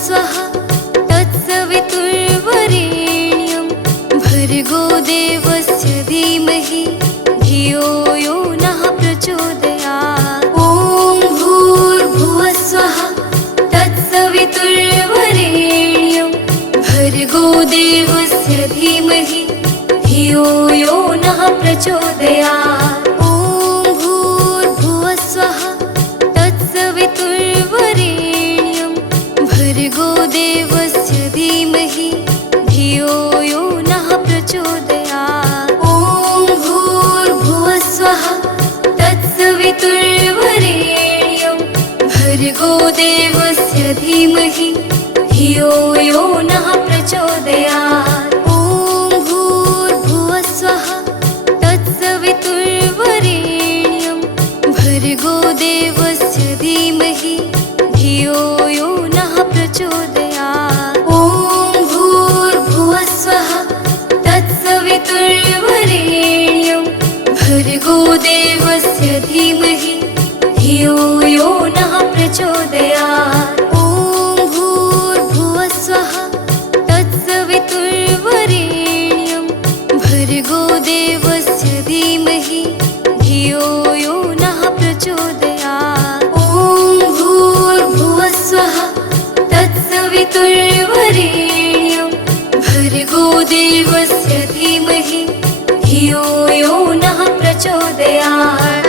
भुवस्वः तत्सवितुर्वरेण्यं भर्गो देवस्य धीमहि धियो यो नः प्रचोदयात्। ॐ भूर्भुवस्वः तत्सवितुर्वरेण्यं भर्गो देवस्य धीमहि धियो यो नः प्रचोदयात्। ॐ भूर्भुवस्वः तत्सवितुर्वरेण्यं भर्गो देवस्य धीमहि धियो यो नः प्रचोदयात्। ॐ भूर्भुवस्वः तत्सवितुर्वरेण्यं भर्गो देवस्य धीमहि धियो यो नः प्रचोदयात्। ॐ भूर्भुवस्वः तत्सवितुर्वरेण्यं भर्गो देवस्य धीमहि धियो यो नः प्रचोदयात्। ॐ भूर्भुवस्वः तत्सवितुर्वरेण्यं भर्गो देवस्य धीमहि धियो यो नः प्रचोदयात्। ॐ भूर्भुवस्वः तत्सवितुर्वरेण्यं भर्गो देवस्य धीमहि धियो यो नः प्रचोदयात्। ॐ भूर्भुवस्वः तत्सवितुर्वरेण्यं भर्गो देवस्य धीमहि धियो यो नः प्रचोदयात्।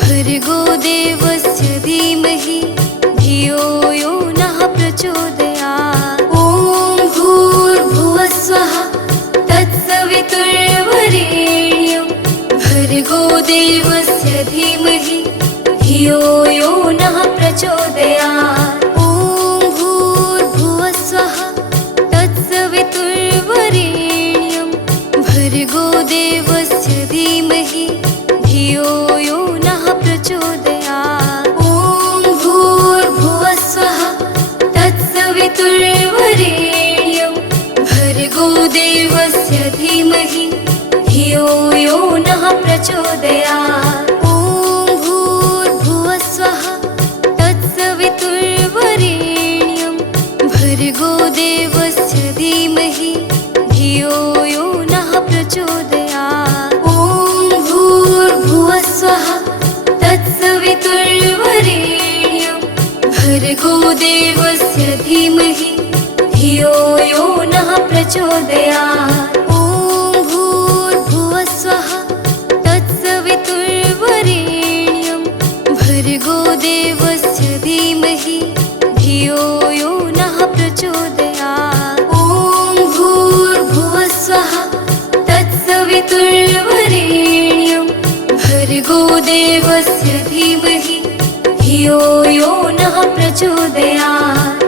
भर्गो देवस्य धीमहि धियो यो नः प्रचोदयात्। ॐ भूर्भुवस्वः तत्सवितुर्वरेण्यं भर्गो देवस्य धीमहि धियो यो नः प्रचोदयात्। ॐ भूर्भुवस्वः तत्सवितुर्वरेण्यं भर्गो देवस्य धीमहि धियो यो नः प्रचोदयात्। ॐ भूर्भुवस्वः तत्सवितुर्वरेण्यं भर्गो देवस्य धीमहि धियो यो नः प्रचोदयात्। ॐ भूर्भुवस्वः तत्सवितुर्वरेण्यं भर्गो देवस्य धीमहि धियो यो नः प्रचोदयात्। ॐ भूर्भुवस्वः तत्सवितुर्वरेण्यं भर्गो देवस्य धीमहि धियो यो नः प्रचोदयात्। ॐ भूर्भुवस्वः तत्सवितुर्वरेण्यं भर्गो देवस्य धीमहि धियो यो नः प्रचोदयात्। ॐ भूर्भुवस्वः तत्सवितुर्वरेण्यं भर्गो देवस्य धीमहि धियो यो नः प्रचोदयात्।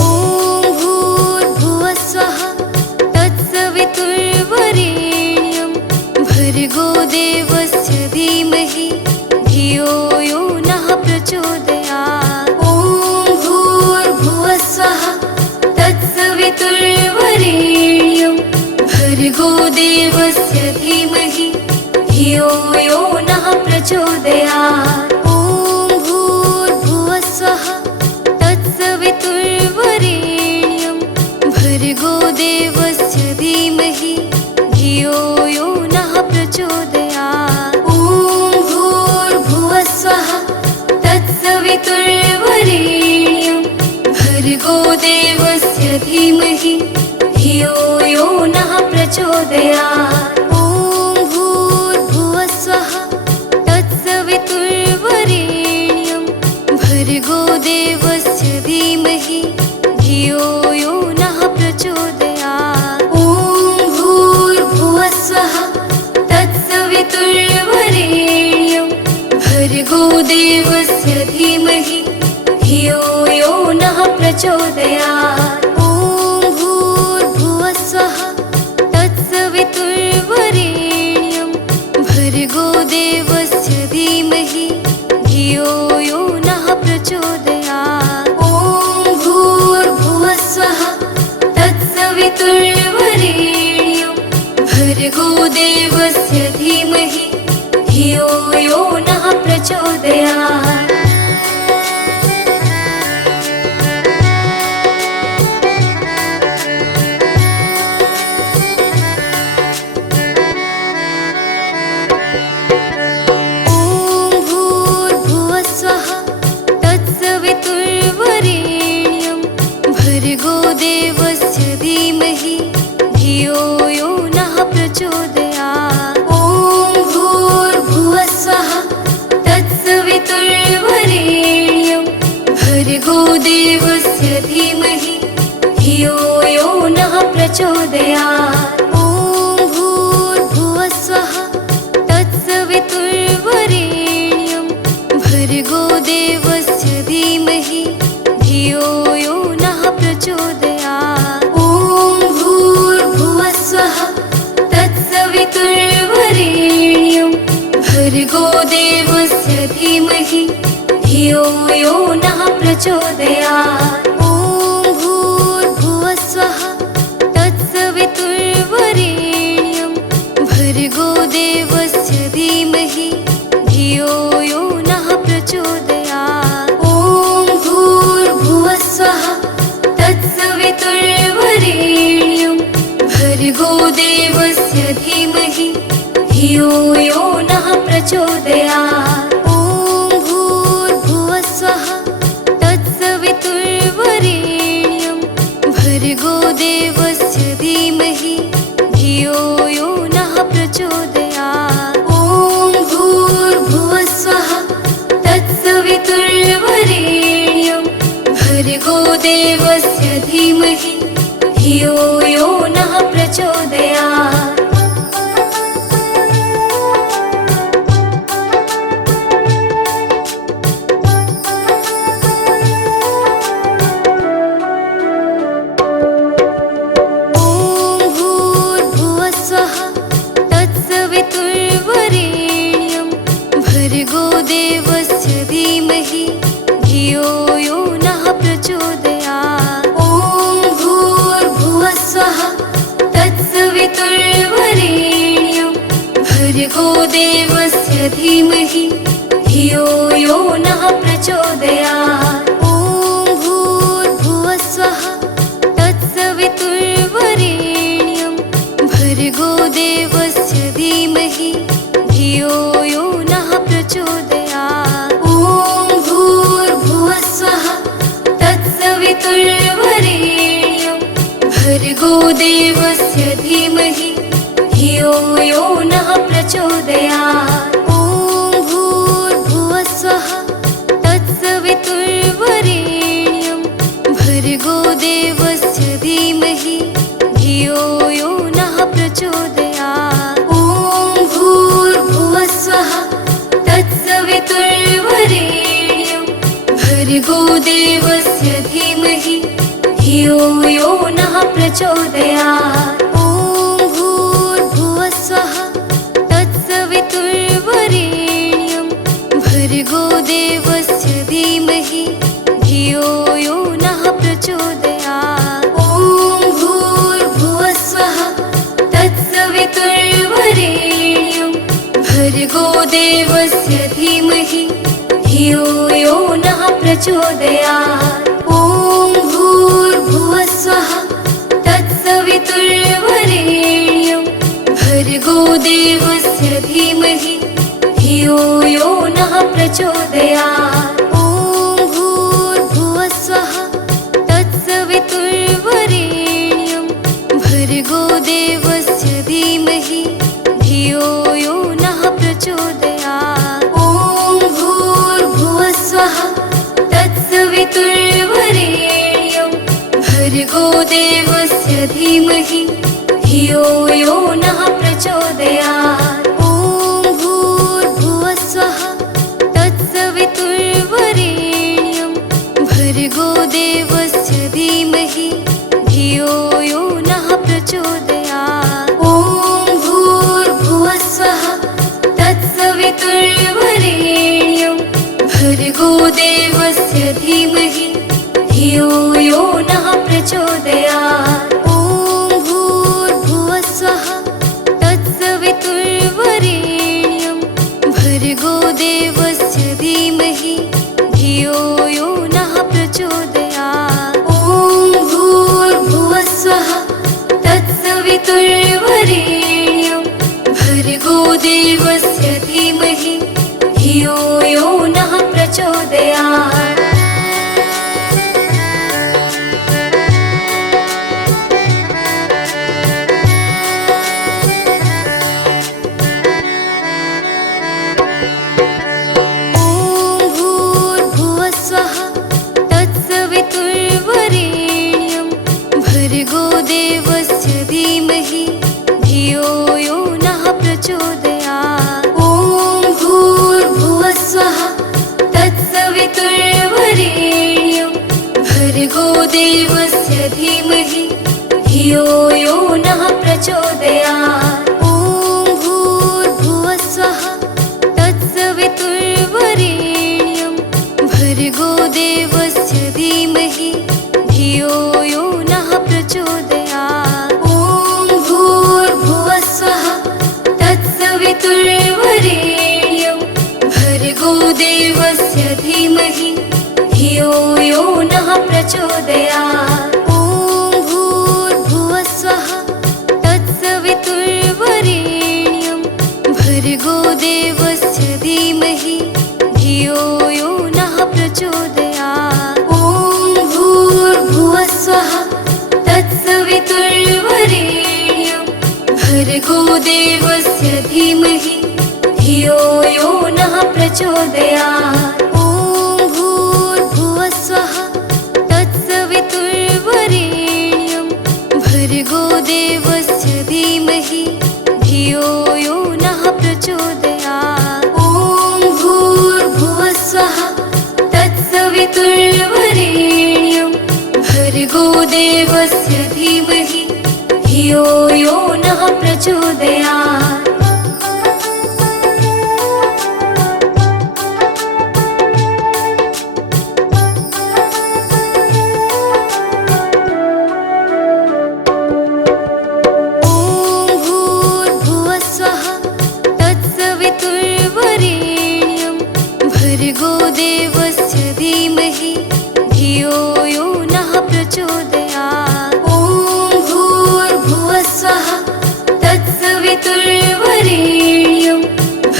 ॐ भूर्भुवस्वः तत्सवितुर्वरेण्यं भर्गो देवस्य धीमहि धियो यो नः प्रचोदयात्। ॐ भूर्भुवस्वः तत्सवितुर्वरेण्यं भर्गो देवस्य धीमहि धियो यो नः प्रचोदयात्। ॐ भूर्भुवस्वः तत्सवितुर्वरेण्यं भर्गो देवस्य धीमहि धियो यो नः प्रचोदयात्। ॐ भूर्भुवस्वः तत्सवितुर्वरेण्यं भर्गो देवस्य धीमहि धियो यो नः प्रचोदयात्। ॐ भूर्भुवस्वः तत्सवितुर्वरेण्यं भर्गो देवस्य धीमहि धियो यो नः प्रचोदयात्। ॐ भूर्भुवस्वः तत्सवितुर्वरेण्यं भर्गो देवस्य धीमहि धियो यो नः प्रचोदयात्। प्रचोदयात्। ॐ भूर्भुवः स्वः तत्सवितुर्वरेण्यं भर्गो देवस्य धीमहि धियो यो नः प्रचोदयात्। ॐ भूर्भुवः स्वः तत्सवितुर्वरेण्यं भर्गो देवस्य धीमहि धियो यो नः प्रचोदयात्। भर्गो देवस्य धीमहि धियो यो नः प्रचोदयात्। ॐ भूर्भुवः स्वः तत्सवितुर्वरेण्यं भर्गो देवस्य धीमहि धियो यो नः प्रचोदयात्। ॐ भूर्भुवः स्वः तत्सवितुर्वरेण्यं भर्गो देवस्य धीमहि धियो यो नः प्रचोदयात्। ॐ भूर्भुवः स्वः तत्सवितुर्वरेण्यं भर्गो देवस्य धीमहि धियो यो नः प्रचोदयात्। ॐ भूर्भुवः स्वः तत्सवितुर्वरेण्यं भर्गो देवस्य धीमहि धियो यो नः प्रचोदयात्। ॐ भूर्भुवः स्वः तत्सवितुर्वरेण्यं भर्गो देवस्य धीमहि धियो यो नः प्रचोदयात्। ॐ भूर्भुवः स्वः तत्सवितुर्वरेण्यं भर्गो देवस्य धीमहि धियो यो नः प्रचोदयात्। ॐ भूर्भुवः स्वः तत्सवितुर्वरेण्यं भर्गो देवस्य धीमहि धियो यो नः प्रचोदयात्। ॐ भूर्भुवः स्वः तत्सवितुर्वरेण्यं भर्गो देवस्य धीमहि धियो यो नः प्रचोदयात्। ॐ भूर्भुवः स्वः तत्सवितुर्वरेण्यं भर्गो देवस्य धीमहि धियो यो नः प्रचोदयात्। ॐ भूर्भुवः स्वः तत्सवितुर्वरेण्यं भर्गो देवस्य धीमहि धियो यो नः प्रचोदयात्। ॐ भूर्भुवः स्वः तत्सवितुर्वरेण्यं भर्गो देवस्य धीमहि धियो यो नः प्रचोदयात्। ॐ भूर्भुवः स्वः तत्सवितुर्वरेण्यं भर्गो देवस्य धीमहि धियो यो नः प्रचोदयात्। ॐ भूर्भुवः स्वः तत्सवितुर्वरेण्यं भर्गो देवस्य धीमहि धियो यो नः प्रचोदयात्। ॐ भूर्भुवः स्वः तत्सवितुर्वरेण्यं भर्गो देवस्य धीमहि धियो यो नः प्रचोदयात्। ॐ भूर्भुवः स्वः तत्सवितुर्वरेण्यं भर्गो देवस्य धीमहि धियो यो नः प्रचोदयात्। ॐ भूर्भुवः स्वः तत्सवितुर्वरेण्यं भर्गो देवस्य धीमहि धियो यो नः प्रचोदयात्। ॐ भूर्भुवः स्वः तत्सवितुर्वरेण्यं भर्गो देवस्य धीमहि धियो यो नः प्रचोदयात्। ॐ भूर्भुवः स्वः तत्सवितुर्वरेण्यं भर्गो देवस्य धीमहि धियो यो नः प्रचोदयात्। ॐ भूर्भुवः स्वः तत्सवितुर्वरेण्यं भर्गो देवस्य देवस्य धीमहि धियो यो नः प्रचोदयात्। ॐ भूर्भुवस्वः तत्सवितुर्वरेण्यं भर्गो देवस्य धीमहि धियो यो नः प्रचोदयात्। भर्गो देवस्य धीमहि धियो यो नः प्रचोदयात्। ॐ भूर्भुवस्वः तत्सवितुर्वरेण्यं भर्गो देवस्य धीमहि धियो यो नः प्रचोदयात्। ॐ भूर्भुवस्वः तत्सवितुर्वरेण्यं भर्गो देवस्य धीमहि धियो यो नः प्रचोदयात्। ॐ भूर्भुवस्वः तत्सवितुर्वरेण्यं भर्गो देवस्य धीमहि धियो यो नः प्रचोदयात्। ॐ भूर्भुवस्वः तत्सवितुर्वरेण्यं भर्गो देवस्य धीमहि धियो यो नः प्रचोदयात्। ॐ भूर्भुवस्वः तत्सवितुर्वरेण्यं भर्गो देवस्य धीमहि धियो यो नः प्रचोदयात्। ॐ भूर्भुवस्वः तत्सवितुर्वरेण्यं भर्गो देवस्य धीमहि धियो यो नः प्रचोदयात्। ॐ भूर्भुवस्वः तत्सवितुर्वरेण्यं भर्गो देवस्य धीमहि धियो यो नः प्रचोदयात्। भर्गो देवस्य धीमहि धियो यो नः प्रचोदयात्। ॐ भूर्भुवस्वः तत्सवितुर्वरेण्यं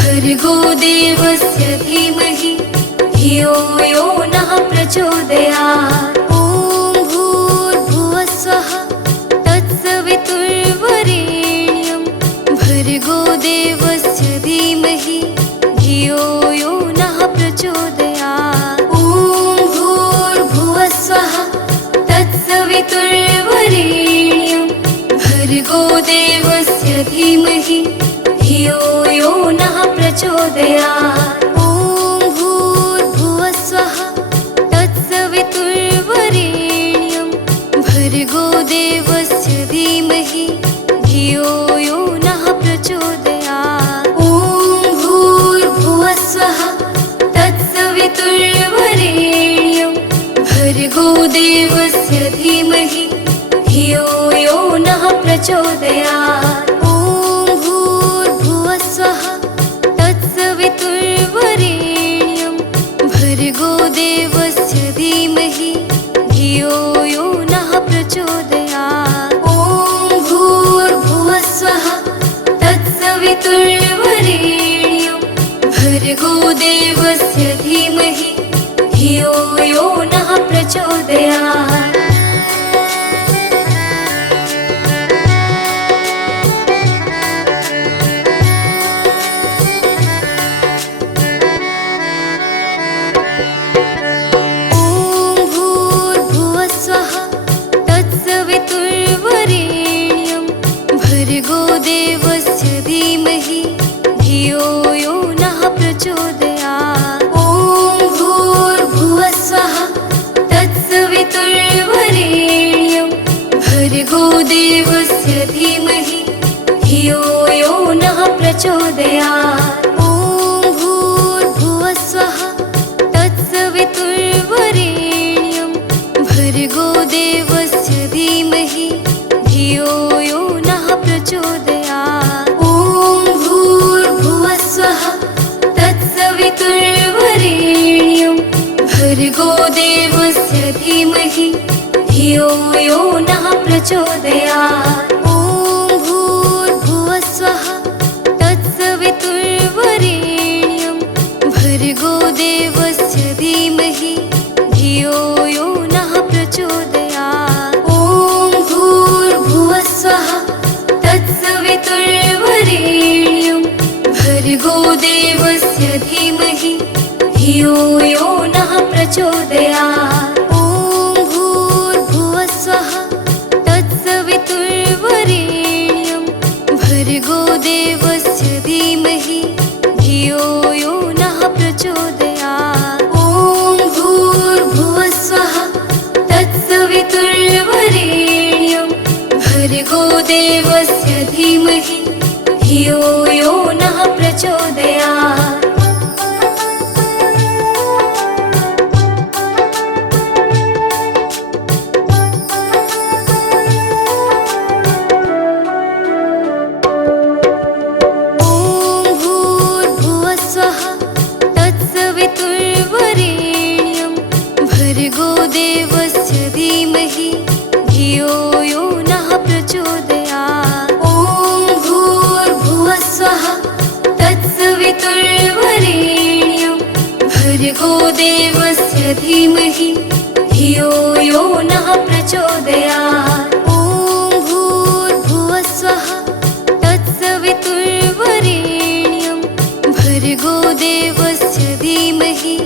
भर्गो देवस्य धीमहि धियो यो नः प्रचोदयात्। ॐ भूर्भुवस्वः तत्सवितुर्वरेण्यं भर्गो देवस्य धीमहि धियो यो नः प्रचोदयात्। ॐ भूर्भुवस्वः तत्सवितुर्वरेण्यं भर्गो देवस्य धीमहि धियो यो नः प्रचोदयात्। ॐ भूर्भुवस्वः तत्सवितुर्वरेण्यं भर्गो देवस्य धीमहि धियो यो नः प्रचोदयात्। ॐ भूर्भुवस्वः तत्सवितुर्वरेण्यं भर्गो देवस्य धीमहि धियो यो नः प्रचोदयात्। ॐ भूर्भुवस्वः तत्सवितुर्वरेण्यं भर्गो देवस्य धीमहि धियो यो नः प्रचोदयात्। ॐ भूर्भुवस्वः तत्सवितुर्वरेण्यं भर्गो देवस्य धीमहि धियो यो नः प्रचोदयात्। भर्गो देवस्य धीमहि धियो यो नः प्रचोदयात्। ॐ भूर्भुवस्वः तत्सवितुर्वरेण्यं भर्गो देवस्य धीमहि धियो यो नः प्रचोदयात्। ॐ भूर्भुवस्वः तत्सवितुर्वरेण्यं भर्गो देवस्य धीमहि धियो यो नः प्रचोदयात्। ॐ भूर्भुवस्वः तत्सवितुर्वरेण्यं भर्गो देवस्य धीमहि धियो यो नः प्रचोदयात्। ॐ भूर्भुवस्वः तत्सवितुर्वरेण्यं भर्गो देवस्य धीमहि धियो यो नः प्रचोदयात्। ॐ भूर्भुवस्वः तत्सवितुर्वरेण्यं भर्गो देवस्य धीमहि धियो यो नः प्रचोदयात्। ॐ भूर्भुवस्वः तत्सवितुर्वरेण्यं भर्गो देवस्य धीमहि धियो यो नः प्रचोदयात्। ॐ भूर्भुवस्वः तत्सवितुर्वरेण्यं भर्गो देवस्य धीमहि धियो यो नः प्रचोदयात्। भर्गो देवस्य धीमहि धियो यो नः प्रचोदयात्। ॐ भूर्भुवस्वः तत्सवितुर्वरेण्यं भर्गो देवस्य धीमहि धियो यो नः प्रचोदयात्। ॐ भूर्भुवस्वः तत्सवितुर्वरेण्यं भर्गो देवस्य धीमहि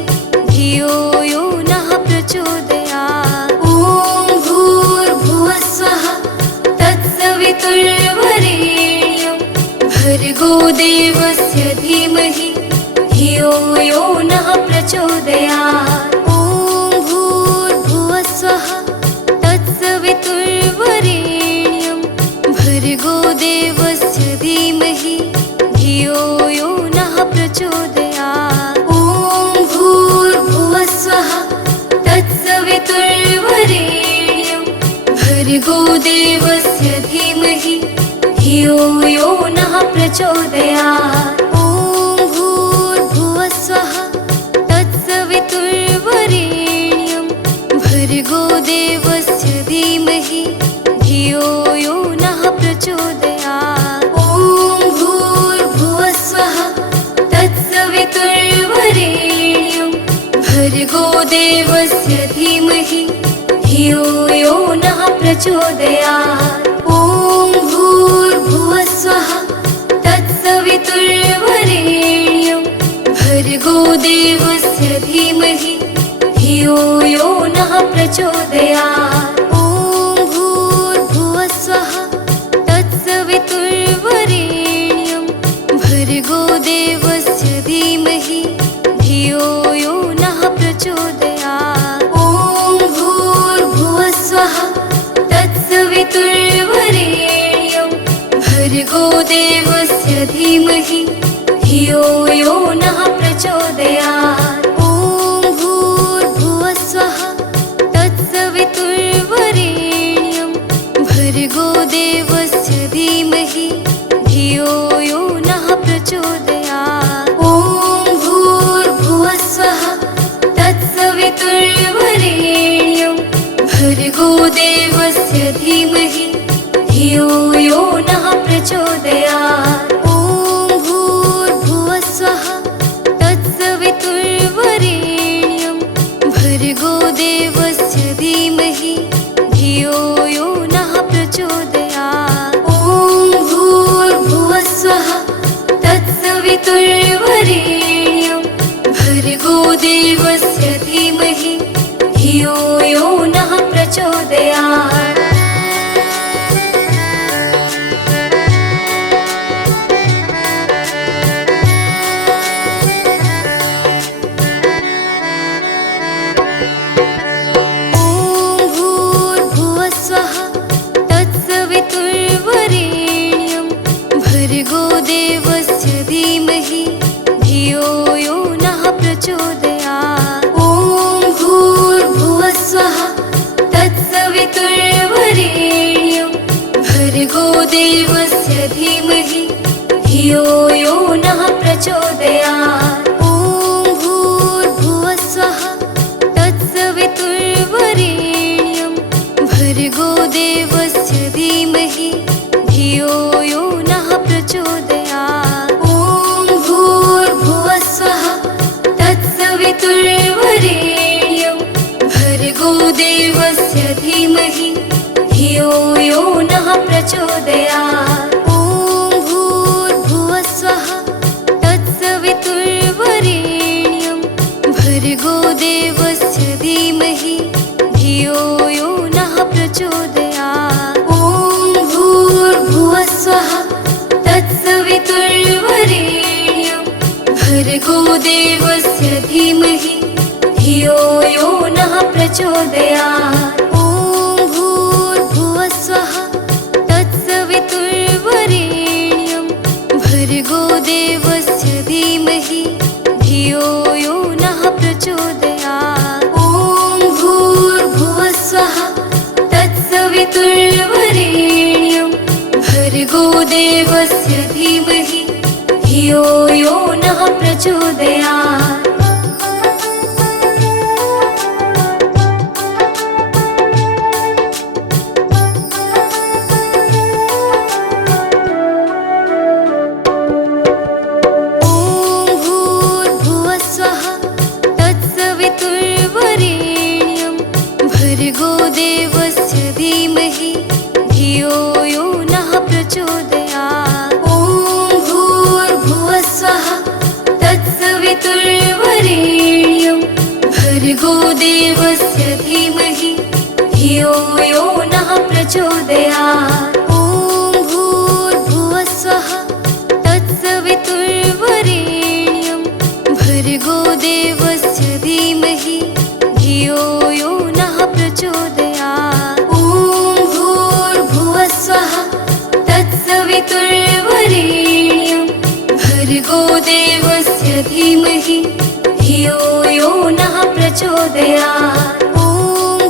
धियो यो नः प्रचोदयात्। ॐ भूर्भुवस्वः तत्सवितुर्वरेण्यं भर्गो देवस्य धीमहि धियो यो नः प्रचोदयात्। ॐ भूर्भुवस्वः तत्सवितुर्वरेण्यं भर्गो देवस्य धीमहि धियो यो नः प्रचोदयात्। ॐ भूर्भुवस्वः तत्सवितुर्वरेण्यं भर्गो देवस्य धीमहि धियो यो नः प्रचोदयात्। ॐ भूर्भुवस्वः तत्सवितुर्वरेण्यं भर्गो देवस्य धीमहि धियो यो नः प्रचोदयात्। ॐ भूर्भुवस्वः तत्सवितुर्वरेण्यं भर्गो देवस्य धीमहि धियो यो नः प्रचोदयात्। ॐ भूर्भुवस्वः तत्सवितुर्वरेण्यं भर्गो देवस्य धीमहि धियो यो नः प्रचोदयात्। ॐ भूर्भुवस्वः तत्सवितुर्वरेण्यं भर्गो देवस्य धीमहि धियो यो नः प्रचोदयात्। ॐ भूर्भुवस्वः तत्सवितुर्वरेण्यं भर्गो देवस्य धीमहि धियो यो नः प्रचोदयात्। ॐ भूर्भुवस्वः तत्सवितुर्वरेण्यं भर्गो देवस्य धीमहि धियो यो नः प्रचोदयात्। ॐ भूर्भुवस्वः तत्सवितुर्वरेण्यं भर्गो देवस्य धीमहि धियो यो नः प्रचोदयात्। ॐ भूर्भुवस्वः तत्सवितुर्वरेण्यं भर्गो देवस्य धीमहि धियो यो नः प्रचोदयात्। ॐ भूर्भुवस्वः तत्सवितुर्वरेण्यं भर्गो देवस्य धीमहि धियो यो नः प्रचोदयात्। भर्गो देवस्य धीमहि धियो यो नः प्रचोदयात्। ॐ भूर्भुवस्वः तत्सवितुर्वरेण्यं भर्गो देवस्य धीमहि धियो यो नः प्रचोदयात्। ॐ भूर्भुवस्वः तत्सवितुर्वरेण्यं वरेण्यं भर्गो देवस्य धीमहि धियो यो नः प्रचोदयात्। ॐ भूर्भुवः स्वः तत्सवितुर्वरेण्यं भर्गो देवस्य धीमहि धियो यो नः प्रचोदयात्। ॐ भूर्भुवः स्वः तत्सवितुर्वरेण्यं भर्गो देवस्य धीमहि धियो यो नः प्रचोदयात्। ॐ भूर्भुवः स्वः तत्सवितुर्वरेण्यं भर्गो देवस्य धीमहि धियो यो नः प्रचोदयात्। ॐ भूर्भुवः स्वः तत्सवितुर्वरेण्यं भर्गो देवस्य धीमहि धियो यो नः प्रचोदयात्। भर्गो देवस्य धीमहि धियो यो नः प्रचोदयात्। ॐ भूर्भुवः स्वः तत्सवितुर्वरेण्यं भर्गो देवस्य धीमहि धियो यो नः प्रचोदयात्। ॐ भूर्भुवः स्वः तत्सवितुर्वरेण्यं भर्गो देवस्य धीमहि धियो यो नः प्रचोदयात्। ॐ भूर्भुवः स्वः तत्सवितुर्वरेण्यं भर्गो देवस्य धीमहि धियो यो नः प्रचोदयात्। ॐ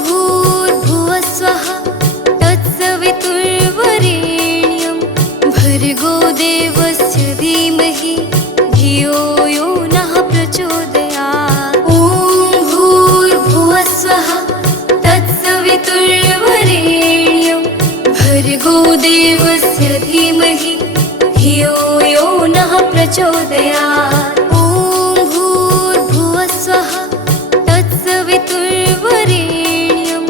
भूर्भुवः स्वः तत्सवितुर्वरेण्यं भर्गो देवस्य धीमहि धियो यो नः प्रचोदयात्। ॐ भूर्भुवः स्वः तत्सवितुर्वरेण्यं भर्गो देवस्य धीमहि धियो यो नः प्रचोदयात्। ॐ भूर्भुवः स्वः तत्सवितुर्वरेण्यं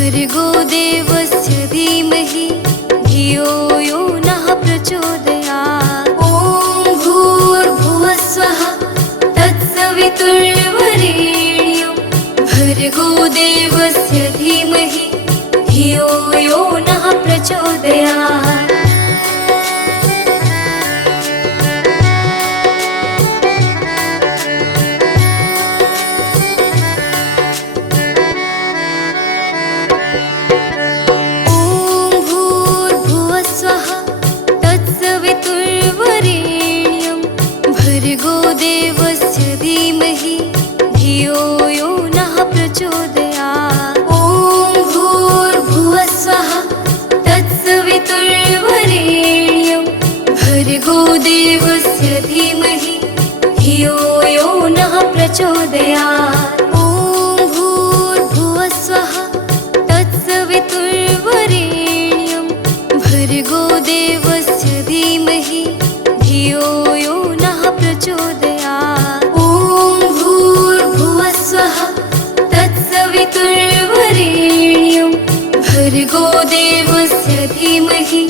भर्गो देवस्य धीमहि धियो यो नः प्रचोदयात्। ॐ भूर्भुवः स्वः तत्सवितुर्वरेण्यं भर्गो देवस्य धीमहि धियो यो नः प्रचोदयात्। ॐ भूर्भुवः स्वः तत्सवितुर्वरेण्यं भर्गो देवस्य धीमहि धियो यो नः प्रचोदयात्। ॐ भूर्भुवः स्वः तत्सवितुर्वरेण्यं भर्गो देवस्य धीमहि धियो यो नः प्रचोदयात्। ॐ भूर्भुवः स्वः तत्सवितुर्वरेण्यं भर्गो देवस्य धीमहि धियो यो नः प्रचोदयात्। ॐ भूर्भुवः स्वः तत्सवितुर्वरेण्यं भर्गो देवस्य धीमहि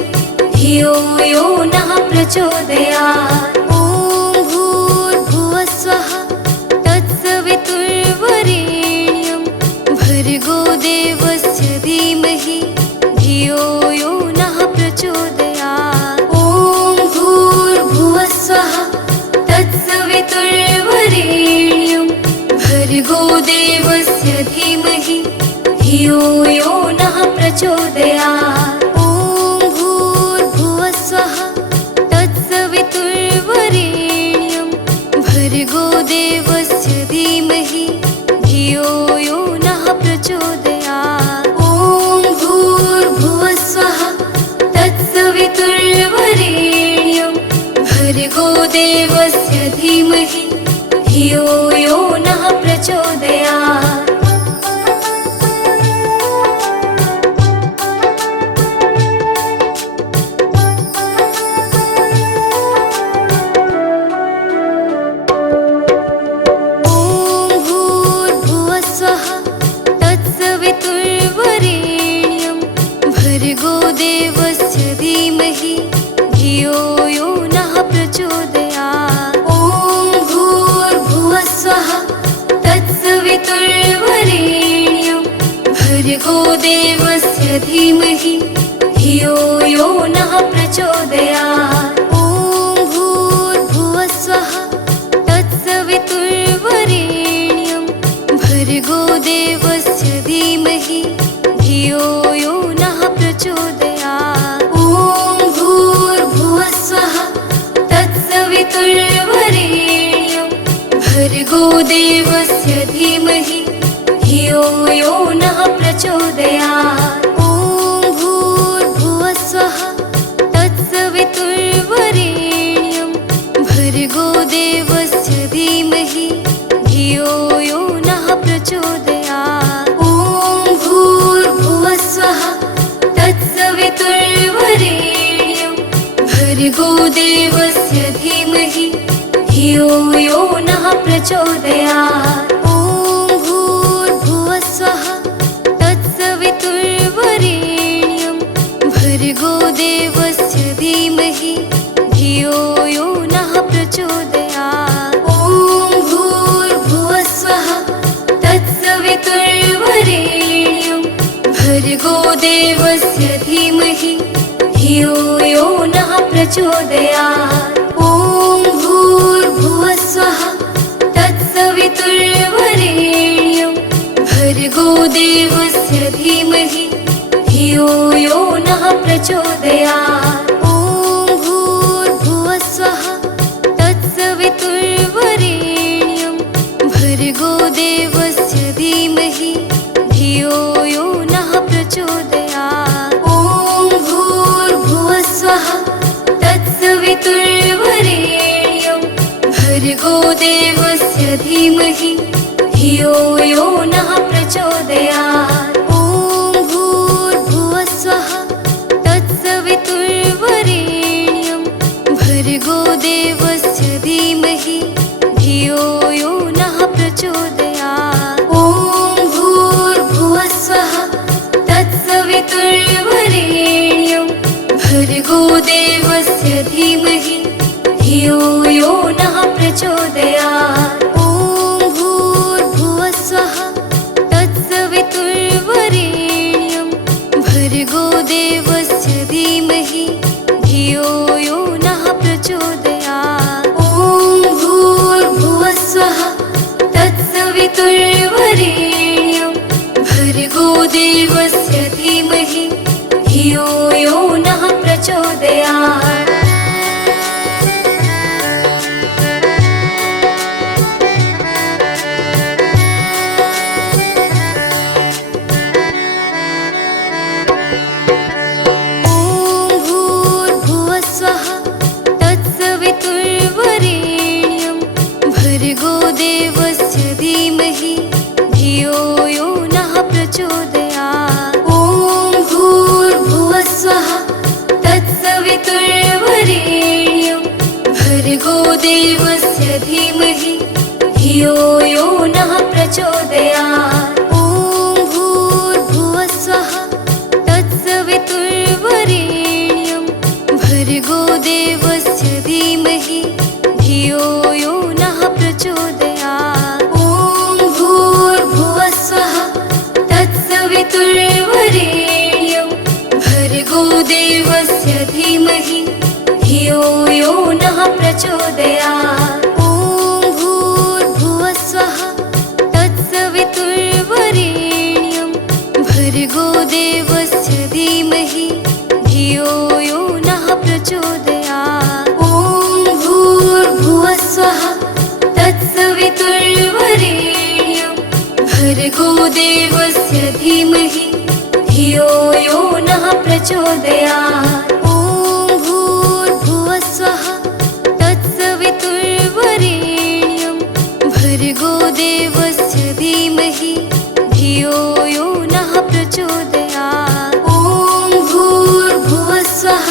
धियो यो नः प्रचोदयात्। ॐ भूर्भुवः स्वः तत्सवितुर्वरेण्यं भर्गो देवस्य धीमहि धियो यो नः प्रचोदयात्। ॐ भूर्भुवः स्वः तत्सवितुर्वरेण्यं भर्गो देवस्य धीमहि धियो यो नः प्रचोदयात्। ॐ भूर्भुवः स्वः तत्सवितुर्वरेण्यं भर्गो देवस्य धीमहि धियो यो नः प्रचोदयात्। ॐ भूर्भुवः स्वः तत्सवितुर्वरेण्यं भर्गो देवस्य धीमहि धियो यो नः प्रचोदयात्। ॐ तत्सवितुर्वरेण्यं भर्गो देवस्य धीमहि धियो यो नः प्रचोदयात्। ॐ भूर्भुवस्वः तत्सवितुर्वरेण्यं भर्गो देवस्य धीमहि धियो यो नः प्रचोदयात्। ॐ भूर्भुवस्वः तत्सवितुर्वरेण्यं भर्गो देवस्य धीमहि धियो यो नः प्रचोदयात्। ॐ भूर्भुवस्वः तत्सवितुर्वरेण्यं भर्गो देवस्य धीमहि धियो यो नः प्रचोदयात्। ॐ भूर्भुवस्वः तत्सवितुर्वरेण्यं भर्गो देवस्य धीमहि धियो यो नः प्रचोदयात्। ॐ भूर्भुवस्वः तत्सवितुर्वरेण्यं भर्गो देवस्य धीमहि धियो यो नः प्रचोदयात्। ॐ भूर्भुवस्वः तत्सवितुर्वरेण्यं भर्गो देवस्य धीमहि धियो यो नः प्रचोदयात्। ॐ भूर्भुवस्वः तत्सवितुर्वरेण्यं भर्गो देवस्य धीमहि धियो यो नः प्रचोदयात्। ॐ भूर्भुवस्वः तत्सवितुर्वरेण्यं भर्गो देवस्य धीमहि धियो यो नः प्रचोदयात्। ॐ भूर्भुवस्वः तत्सवितुर्वरेण्यं भर्गो देवस्य धीमहि धियो यो नः प्रचोदयात्। ॐ भूर्भुवस्वः तत्सवितुर्वरेण्यं भर्गो देवस्य धीमहि धियो यो नः प्रचोदयात्। ॐ भूर्भुवस्वः तत्सवितुर्वरेण्यं भर्गो देवस्य धीमहि धियो यो नः प्रचोदयात्। ॐ भूर्भुवस्वः तत्सवितुर्वरेण्यं भर्गो देवस्य धीमहि धियो यो नः प्रचोदयात्। ॐ भूर्भुवस्वः तत्सवितुर्वरेण्यं भर्गो देवस्य धीमहि धियो यो नः प्रचोदयात्। भर्गो देवस्य धीमहि धियो यो नः प्रचोदयात्। ॐ भूर्भुवस्वः तत्सवितुर्वरेण्यं भर्गो देवस्य धीमहि धियो यो नः प्रचोदयात्। ॐ भूर्भुवस्वः तत्सवितुर्वरेण्यं भर्गो देवस्य धीमहि धियो यो नः प्रचोदयात्। ॐ भूर्भुवस्वः तत्सवितुर्वरेण्यं भर्गो देवस्य धीमहि धियो यो नः प्रचोदयात्। ॐ भूर्भुवस्वः तत्सवितुर्वरेण्यं भर्गो देवस्य धीमहि धियो यो नः प्रचोदयात्। ॐ भूर्भुवस्वः तत्सवितुर्वरेण्यं भर्गो देवस्य धीमहि धियो यो नः प्रचोदयात्। ॐ भूर्भुवस्वः तत्सवितुर्वरेण्यं भर्गो देवस्य धीमहि धियो यो नः प्रचोदयात्। ॐ भूर्भुवस्वः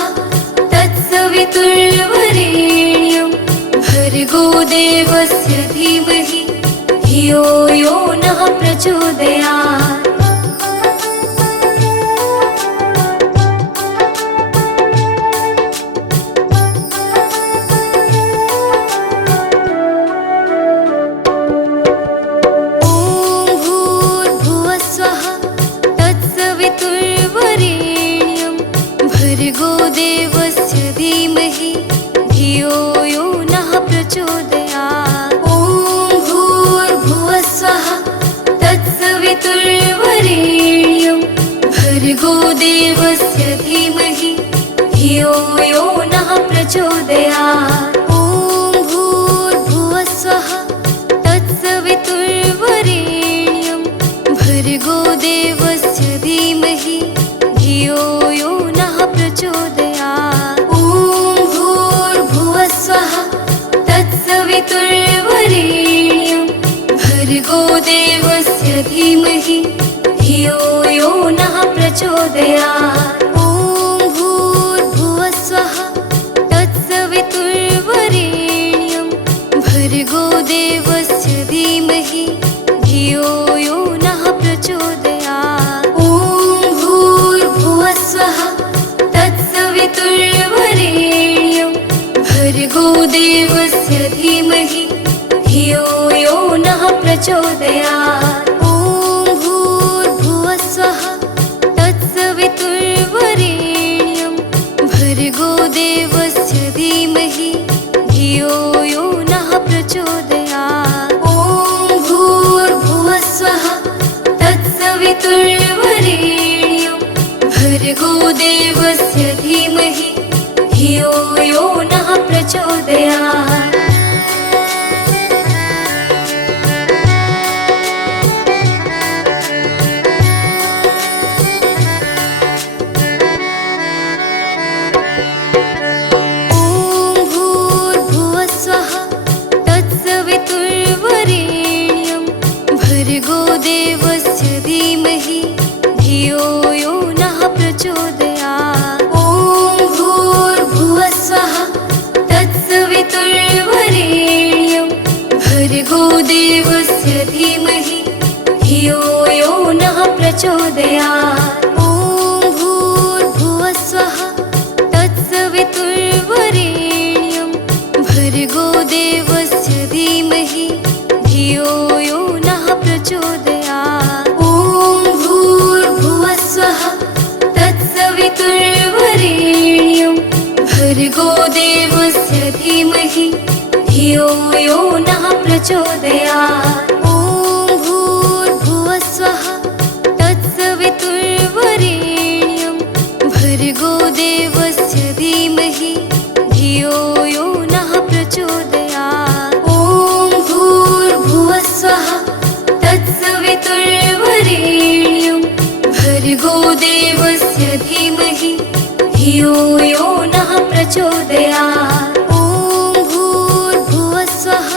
तत्सवितुर्वरेण्यं भर्गो देवस्य धीमहि धियो यो नः प्रचोदयात्। ॐ धियो यो नः प्रचोदयात्। ॐ भूर्भुवः स्वः तत्सवितुर्वरेण्यं भर्गो देवस्य धीमहि धियो यो नः प्रचोदयात्। ॐ भूर्भुवः स्वः तत्सवितुर्वरेण्यं भर्गो देवस्य धीमहि धियो यो नः प्रचोदयात्। ॐ भूर्भुवः स्वः तत्सवितुर्वरेण्यं भर्गो देवस्य धीमहि धियो यो नः प्रचोदयात्। ॐ भूर्भुवः स्वः तत्सवितुर्वरेण्यं भर्गो देवस्य धीमहि धियो यो नः प्रचोदयात्। ॐ भूर्भुवः स्वः तत्सवितुर्वरेण्यं भर्गो देवस्य धीमहि धियो यो नः प्रचोदयात्। ॐ भूर्भुवः स्वः तत्सवितुर्वरेण्यं भर्गो देवस्य धीमहि धियो यो नः प्रचोदयात्। भर्गो देवस्य धीमहि धियो यो नः प्रचोदयात्। ॐ भूर्भुवः स्वः तत्सवितुर्वरेण्यं भर्गो देवस्य धीमहि धियो यो नः प्रचोदयात्। ॐ भूर्भुवः स्वः तत्सवितुर्वरेण्यं भर्गो देवस्य धीमहि धियो यो नः प्रचोदयात्। ॐ भूर्भुवः स्वः तत्सवितुर्वरेण्यं भर्गो देवस्य धीमहि धियो यो नः प्रचोदयात्। ॐ भूर्भुवः स्वः तत्सवितुर्वरेण्यं भर्गो देवस्य धीमहि धियो यो नः प्रचोदयात्। ॐ भूर्भुवः स्वः तत्सवितुर्वरेण्यं भर्गो देवस्य धीमहि धियो यो नः प्रचोदयात्। ॐ भूर्भुवः स्वः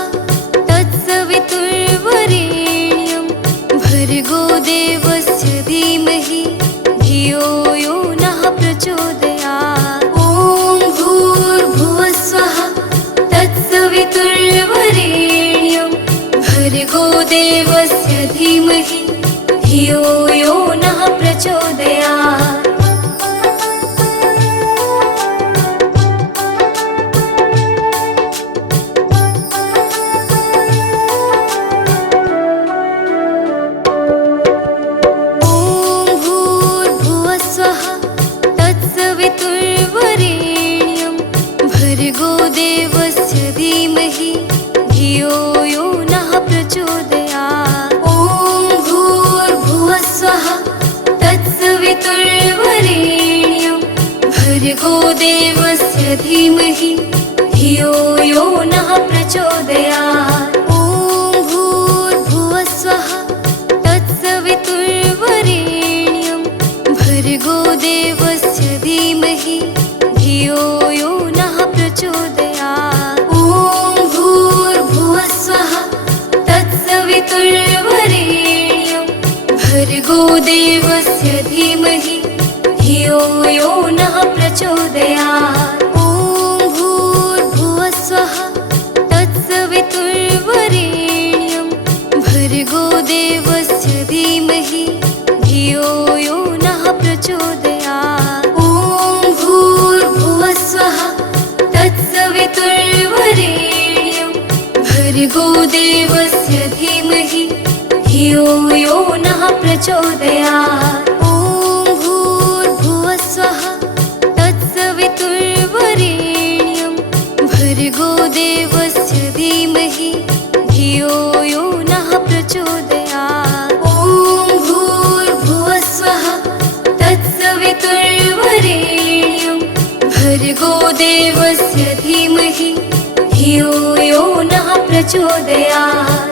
तत्सवितुर्वरेण्यं भर्गो देवस्य धीमहि धियो यो नः प्रचोदयात्। ॐ भूर्भुवः स्वः तत्सवितुर्वरेण्यं भर्गो देवस्य धीमहि धियो यो नः प्रचोदयात्। ॐ भूर्भुवः स्वः तत्सवितुर्वरेण्यं भर्गो देवस्य धीमहि धियो यो नः प्रचोदयात्। ॐ भूर्भुवः स्वः तत्सवितुर्वरेण्यं भर्गो देवस्य धीमहि धियो यो नः प्रचोदयात्। ॐ भूर्भुवः स्वः तत्सवितुर्वरेण्यं भर्गो देवस्य धीमहि धियो यो नः प्रचोदयात्। ॐ भूर्भुवः स्वः तत्सवितुर्वरेण्यं भर्गो देवस्य धीमहि धियो यो नः प्रचोदयात्। ॐ भूर्भुवः स्वः तत्सवितुर्वरेण्यं भर्गो देवस्य धीमहि धियो यो नः प्रचोदयात्। ॐ भूर्भुवः स्वः तत्सवितुर्वरेण्यं भर्गो देवस्य धीमहि धियो यो नः प्रचोदयात्। ॐ भूर्भुवः स्वः तत्सवितुर्वरेण्यं भर्गो देवस्य धीमहि धियो यो नः प्रचोदयात्। ॐ भूर्भुवः स्वः तत्सवितुर्वरेण्यं भर्गो देवस्य धीमहि धियो यो नः प्रचोदयात्।